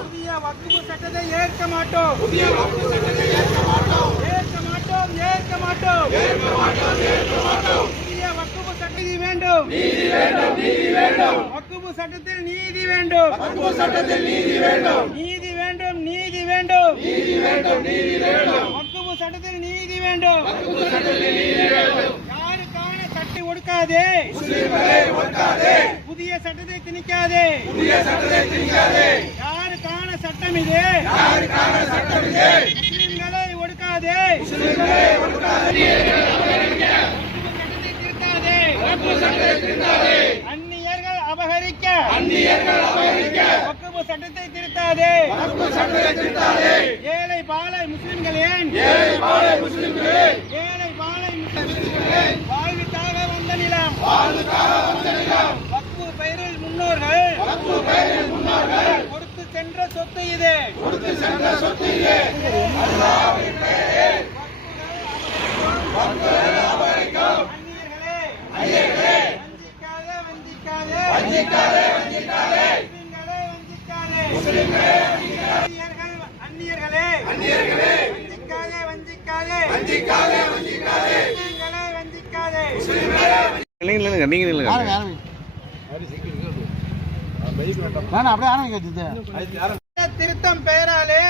புதிய வக்ஃபு சட்டத்தை ஏற்க மாட்டோம். ஏற்க மாட்டோம். புதிய வக்ஃபு சட்டத்தை வேண்டும். வக்ஃபு சட்டத்தில் நீதி வேண்டும். நீதி வேண்டும். வக்ஃபு சட்டத்தில் நீதி வேண்டும். யாருக்கான சட்டை ஒடுக்காதே. புதிய சட்டத்தை திணிக்காதே. யாருக்கான சட்டம் இது? முஸ்லிம்களை ஒடுக்காதே. சட்டத்தை திருத்தாதே. அந்நியர்கள் அபகரிக்க வக்ஃபு சட்டத்தை திருத்தாதே. ஏழை பாலை முஸ்லிம்களேன் வாழ்விற்காக வந்த நிலம். வக்ஃபு பெயரில் முன்னோர்கள் கொடுத்து சென்ற சொத்து இது. திருத்தம் பெயராலே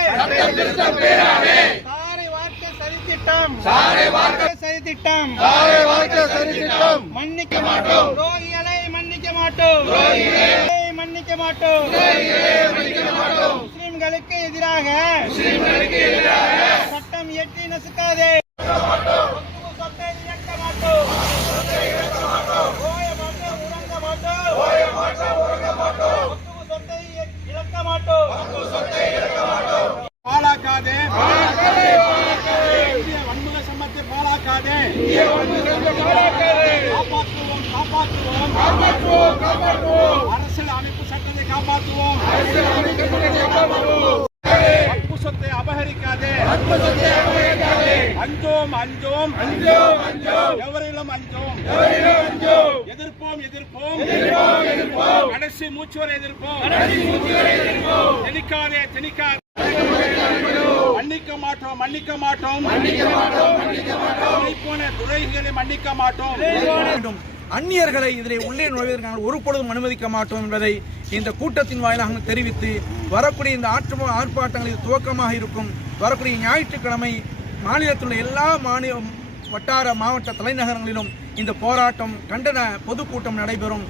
சாரை வார்த்தை சதித்திட்டம் மன்னிக்க மாட்டோம். துரோகிகளை மன்னிக்க மாட்டோம். முஸ்லிம்களுக்கு எதிராக சட்டம் இயற்றி நசுக்காதே. சொத்தை இழக்க மாட்டோம். சொத்தை இழக்க மாட்டோம். பாழாக்காதே. வன்முக சம்பத்தை பாழாக்காதே. காப்பாற்றுவோம். அரசியல் அமைப்பு சட்டத்தை காப்பாற்றுவோம். வக்ஃபு சொத்தை அபகரிக்காதே. அஞ்சோம். எவரிலும் அஞ்சோம். எதிர்ப்போம். கடைசி மூச்சு வரை எதிர்ப்போம். திணிக்காதே. மன்னிக்க மாட்டோம். போன துறைகளை மன்னிக்க மாட்டோம். அந்நியர்களை இதில் உள்ளே நுழைவதற்கான ஒரு பொழுதும் அனுமதிக்க மாட்டோம் என்பதை இந்த கூட்டத்தின் வாயிலாக தெரிவித்து வரக்கூடிய இந்த ஆர்ப்பாட்டங்களில் துவக்கமாக இருக்கும். வரக்கூடிய ஞாயிற்றுக்கிழமை மாநிலத்தில் உள்ள எல்லா வட்டார மாவட்ட தலைநகரங்களிலும் இந்த போராட்டம் கண்டன பொதுக்கூட்டம் நடைபெறும்.